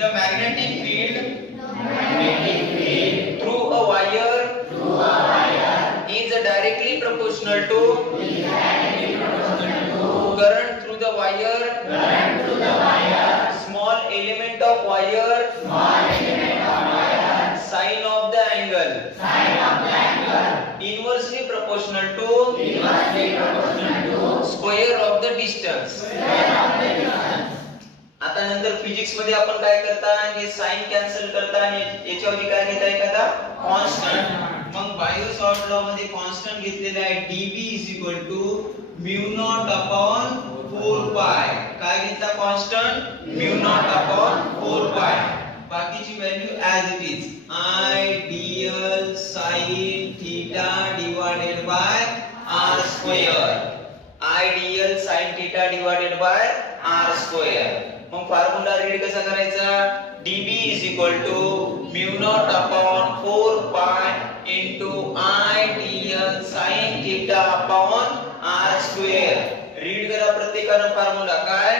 The magnetic field through a wire is directly proportional to current through the wire. Small element of wire. Sine of the angle. Inversely proportional to square of the distance. आता नंतर physics मध्ये आपण काय करता, हे sign cancel करता आणि याच्यावरती काय घेता एखादा कॉन्स्टंट. मग बायो-सॉर्ट लॉ मध्ये कॉन्स्टंट घेतलेला आहे dB mu naught upon 4 pi. काय घेतला constant mu naught upon 4 pi. बाकीची value as it is ideal sin theta divided by r square. ideal sin theta divided by r square. मग formula read कसा करायचा, dB mu naught upon 4 pi into ideal sin theta upon r square. Read करा प्रत्येकानं formula काय